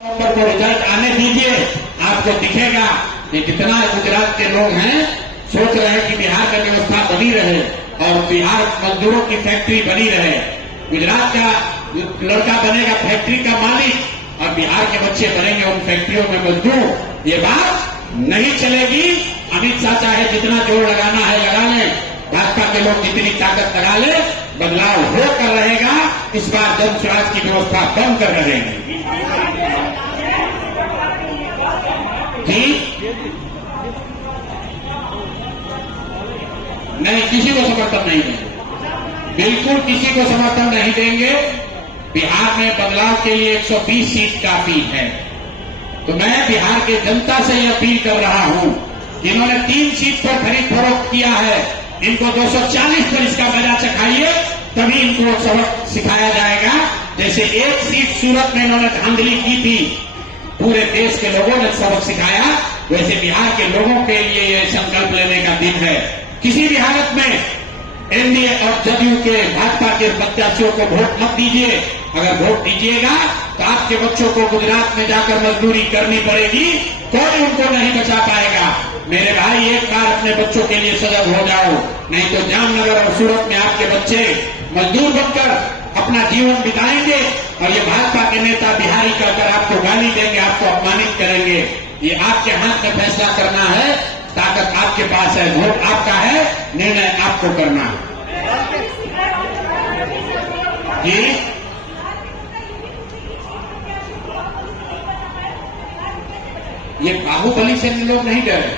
नवंबर को रिजल्ट आने दीजिए, आपको दिखेगा कि कितना गुजरात के लोग हैं सोच रहे हैं कि बिहार का व्यवस्था बनी रहे और बिहार मजदूरों की फैक्ट्री बनी रहे। गुजरात का लड़का बनेगा फैक्ट्री का मालिक और बिहार के बच्चे बनेंगे उन फैक्ट्रियों में मजदूर। ये बात नहीं चलेगी। अमित शाह चाहे जितना जोर लगाना है लगा ले, भाजपा के लोग जितनी ताकत लगा ले, बदलाव होकर रहेगा। इस बार जन स्वराज की व्यवस्था बंद कर रहेगी। नहीं, किसी को समर्थन नहीं देंगे, बिल्कुल किसी को समर्थन नहीं देंगे। बिहार में बदलाव के लिए 120 सीट काफी है। तो मैं बिहार के जनता से यह अपील कर रहा हूं, जिन्होंने 3 सीट पर खरीद फरोख्त किया है, इनको 240 पर इसका मजा चखाइए, तभी इनको सबक सिखाया जाएगा। जैसे 1 सीट सूरत में इन्होंने धांधली की थी, पूरे देश के लोगों ने सबक सिखाया, वैसे बिहार के लोगों के लिए यह संकल्प लेने का दिन है। किसी भी हालत में एनडीए और जदयू के भाजपा के प्रत्याशियों को वोट मत दीजिए। अगर वोट दीजिएगा तो आपके बच्चों को गुजरात में जाकर मजदूरी करनी पड़ेगी, कोई उनको नहीं बचा पाएगा। मेरे भाई, एक बार अपने बच्चों के लिए सजग हो जाओ, नहीं तो जामनगर और सूरत में आपके बच्चे मजदूर बनकर अपना जीवन बिताएंगे और ये भाजपा के नेता बिहारी कहकर आपको गाली देंगे, आपको अपमानित करेंगे। ये आपके हाथ में फैसला करना है, ताकत आपके पास है, वोट आपका है, निर्णय आपको करना है। जी, ये बाहुबली से लोग नहीं डरे,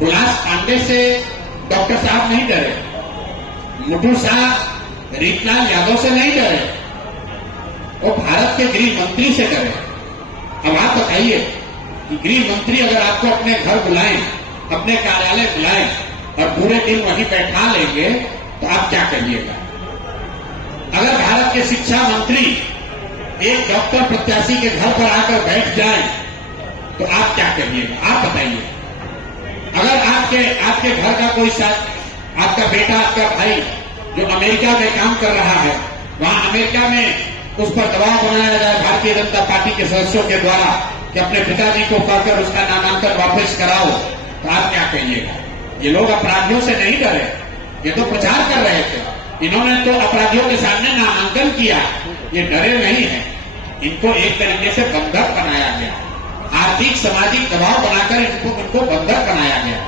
हुलास पांडे से डॉक्टर साहब नहीं डरे, मुटू साहब रीतलाल यादव से नहीं डरे, वो भारत के गृह मंत्री से डरे। अब आप बताइए कि गृह मंत्री अगर आपको अपने घर बुलाएं, अपने कार्यालय बुलाएं और पूरे दिन वहीं बैठा लेंगे तो आप क्या करिएगा? अगर भारत के शिक्षा मंत्री एक डॉक्टर प्रत्याशी के घर पर आकर बैठ जाएं तो आप क्या करिएगा? आप बताइए। अगर आपके घर का कोई साथ, आपका बेटा, आपका भाई जो अमेरिका में काम कर रहा है, वहां अमेरिका में उस पर दबाव बनाया जाए भारतीय जनता पार्टी के सदस्यों के द्वारा कि अपने पिताजी को कहकर उसका नामांकन वापस कराओ, तो आप क्या कहिएगा? ये लोग अपराधियों से नहीं डरे, ये तो प्रचार कर रहे थे। इन्होंने तो अपराधियों के सामने नामांकन किया, ये डरे नहीं है। इनको एक तरीके से बंधक बनाया गया, आर्थिक सामाजिक दबाव बनाकर इनको बंधक बनाया गया।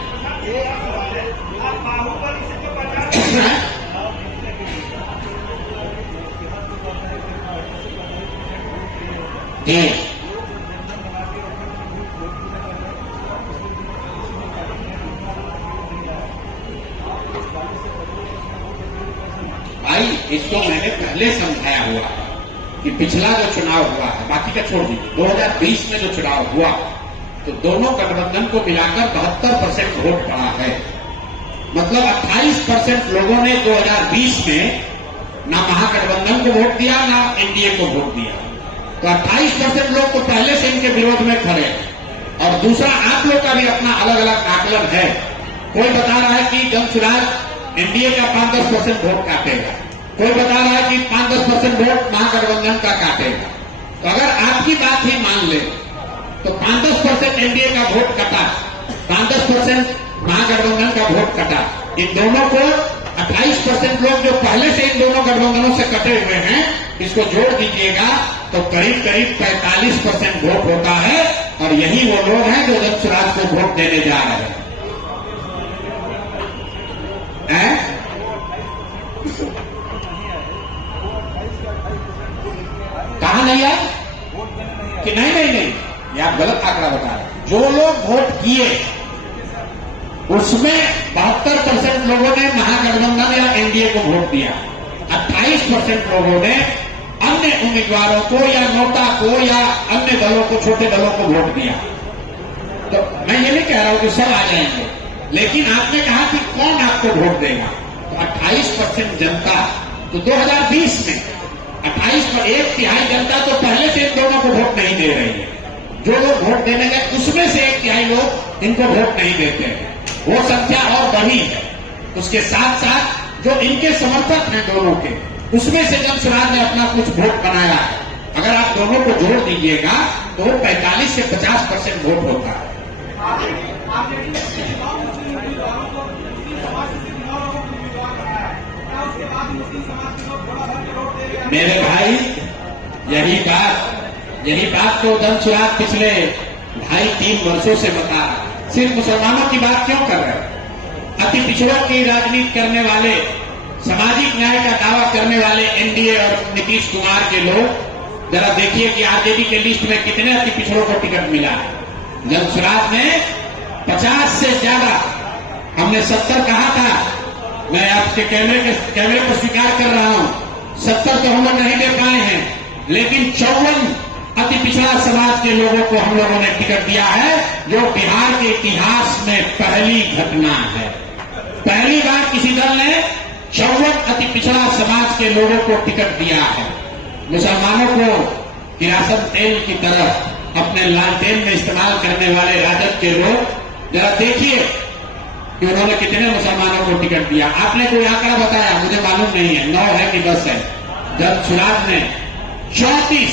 भाई, इसको मैंने पहले समझाया हुआ है कि पिछला जो चुनाव हुआ है, बाकी का छोड़ दीजिए, 2020 में जो चुनाव हुआ तो दोनों गठबंधन को मिलाकर 72% वोट पड़ा है। मतलब 28% लोगों ने 2020 में ना महागठबंधन को वोट दिया, ना एनडीए को वोट दिया। तो 28% लोग तो पहले से इनके विरोध में खड़े हैं। और दूसरा, आप लोग का भी अपना अलग अलग आकलन है। कोई बता रहा है कि जन स्वराज एनडीए का 5-10% वोट काटेगा, कोई बता रहा है कि 5-10% वोट महागठबंधन का काटेगा। तो अगर आपकी बात ही मान ले तो 5-10% एनडीए का वोट कटा, 5-10% महागठबंधन का वोट कटा। इन दोनों को 28% लोग जो पहले से इन दोनों गठबंधनों से कटे हुए हैं, इसको जोड़ दीजिएगा तो करीब करीब 45% वोट होता है। और यही वो लोग हैं जो जन स्वराज को वोट देने जा रहे हैं। कहा नहीं है कि नहीं, ये आप गलत आंकड़ा बता रहे हैं। जो लोग वोट किए उसमें 72% लोगों ने महागठबंधन या एनडीए को वोट दिया, 28% लोगों ने अन्य उम्मीदवारों को या नोटा को या अन्य दलों को, छोटे दलों को वोट दिया। तो मैं ये नहीं कह रहा हूं कि सब आ जाएंगे, लेकिन आपने कहा कि कौन आपको वोट देगा, तो 28% जनता। तो 2020 में 28 पर 1/3 जनता तो पहले से इन दोनों को वोट नहीं दे रही है। जो लोग वोट देने गए उसमें से 1/3 लोग इनको वोट नहीं देते हैं। वो संख्या और बढ़ी है। उसके साथ साथ जो इनके समर्थक हैं दोनों के, उसमें से जन स्वराज ने अपना कुछ वोट बनाया है। अगर आप दोनों को जोड़ दीजिएगा तो 45 से 50% वोट होता है। मेरे भाई, यही बात तो धनसुराज पिछले 2.5-3 वर्षों से बता रहा। सिर्फ मुसलमानों की बात क्यों कर रहे हैं? अति पिछड़ों की राजनीति करने वाले, सामाजिक न्याय का दावा करने वाले एनडीए और नीतीश कुमार के लोग, जरा देखिए कि आरजेडी के लिस्ट में कितने अति पिछड़ों को टिकट मिला है। धनसुराज ने 50 से ज्यादा, हमने 70 कहा था, मैं आपके कैमरे पर स्वीकार कर रहा हूं, 70 तो हम लोग नहीं दे पाए हैं, लेकिन 54 अति पिछड़ा समाज के लोगों को हम लोगों ने टिकट दिया है, जो बिहार के इतिहास में पहली घटना है। पहली बार किसी दल ने 54 अति पिछड़ा समाज के लोगों को टिकट दिया है। मुसलमानों को किरासन तेल की तरह अपने लालटेन में इस्तेमाल करने वाले राजद के लोग, जरा देखिए कि उन्होंने कितने मुसलमानों को टिकट दिया। आपने कोई आंकड़ा बताया, मुझे मालूम नहीं है, 9 है कि 10 है। धनसुराज ने 34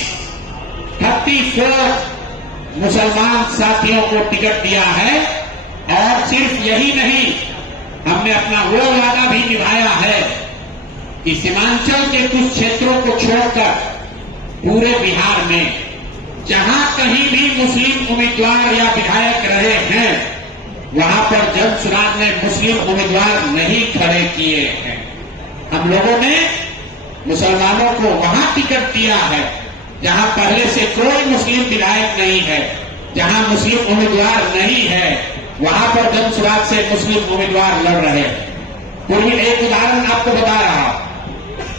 मुसलमान साथियों को टिकट दिया है। और सिर्फ यही नहीं, हमने अपना वो वादा भी निभाया है कि सीमांचल के कुछ क्षेत्रों को छोड़कर पूरे बिहार में जहां कहीं भी मुस्लिम उम्मीदवार या विधायक रहे हैं, वहां पर धनसुराज ने मुस्लिम उम्मीदवार नहीं खड़े किए हैं। हम लोगों ने मुसलमानों को वहां टिकट दिया है जहां पहले से कोई मुस्लिम विधायक नहीं है, जहां मुस्लिम उम्मीदवार नहीं है, वहां पर धनसुराज से मुस्लिम उम्मीदवार लड़ रहे हैं। पूर्वी, एक उदाहरण आपको बता रहा,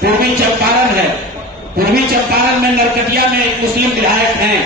पूर्वी चंपारण है। पूर्वी चंपारण में नरकटिया में एक मुस्लिम विधायक हैं।